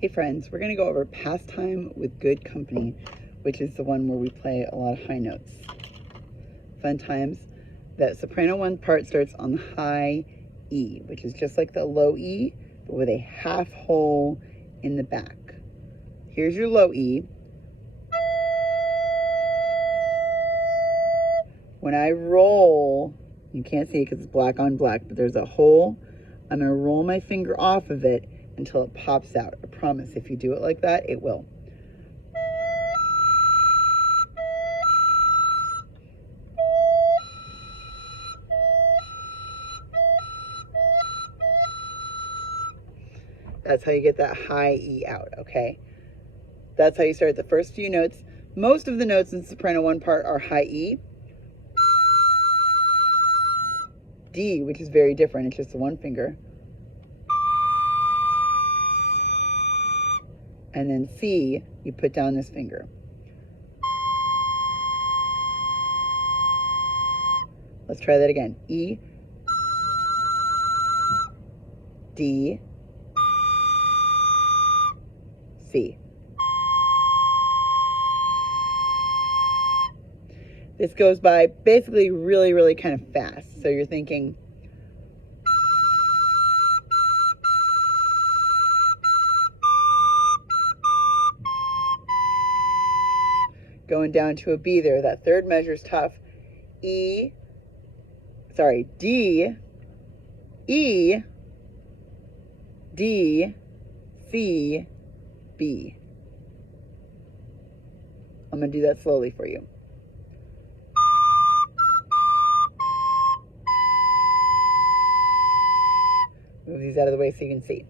Hey friends, we're going to go over Pastime with Good Company, which is the one where we play a lot of high notes. Fun times. That soprano one part starts on the high E, which is just like the low E, but with a half hole in the back. Here's your low E. When I roll, you can't see it because it's black on black, but there's a hole. I'm going to roll my finger off of it until it pops out. I promise if you do it like that, it will. That's how you get that high E out, okay? That's how you start the first few notes. Most of the notes in soprano one part are high E. D, which is very different, it's just the one finger. And then C, you put down this finger. Let's try that again. E, D, C. This goes by basically really, really kind of fast. So you're thinking, going down to a B there. That third measure is tough. D, E, D, C, B. I'm going to do that slowly for you. Move these out of the way so you can see.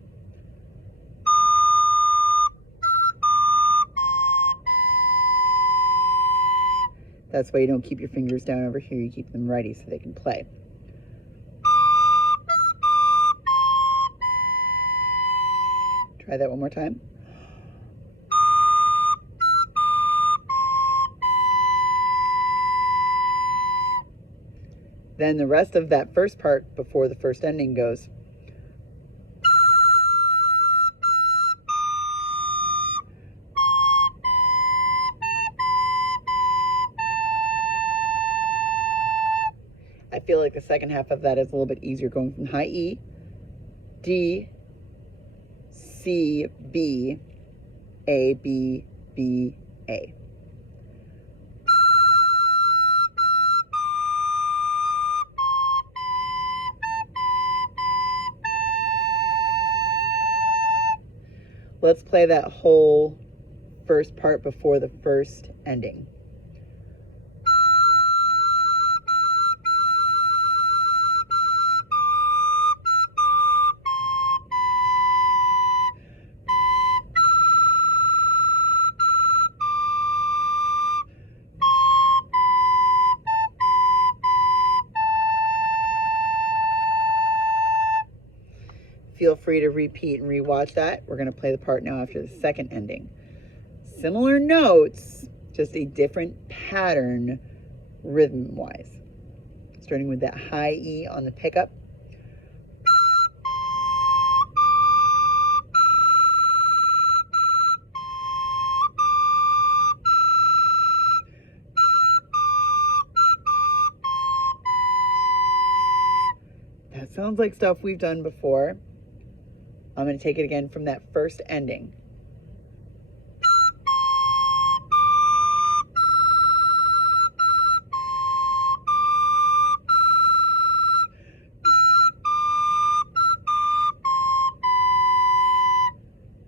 That's why you don't keep your fingers down over here. You keep them ready so they can play. Try that one more time. Then the rest of that first part before the first ending goes. I feel like the second half of that is a little bit easier, going from high E, D, C, B, A, B, B, A. Let's play that whole first part before the first ending. Feel free to repeat and rewatch that. We're going to play the part now after the second ending. Similar notes, just a different pattern rhythm-wise. Starting with that high E on the pickup. That sounds like stuff we've done before. I'm going to take it again from that first ending.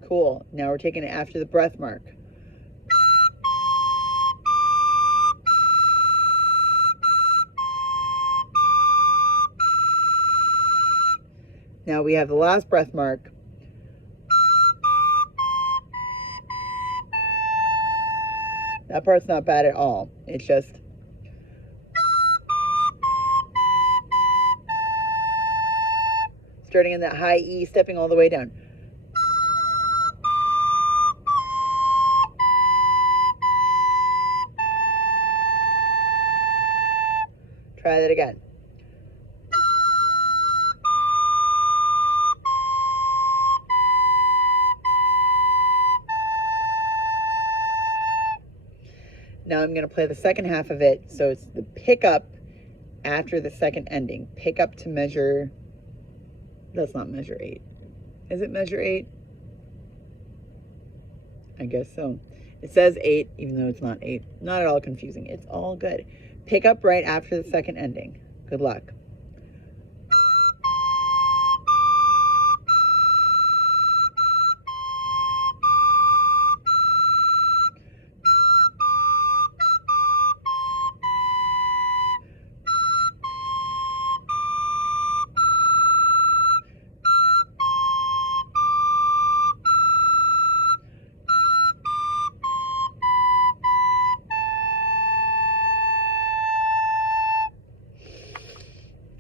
Cool. Now we're taking it after the breath mark. Now we have the last breath mark. That part's not bad at all. It's just starting in that high E, stepping all the way down. Try that again. Now I'm going to play the second half of it, so it's the pickup after the second ending. Pick up to measure, that's not measure 8. Is it measure 8? I guess so. It says 8, even though it's not 8. Not at all confusing. It's all good. Pick up right after the second ending. Good luck.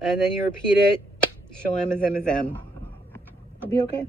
And then you repeat it. Shalom azem azem. I'll be okay.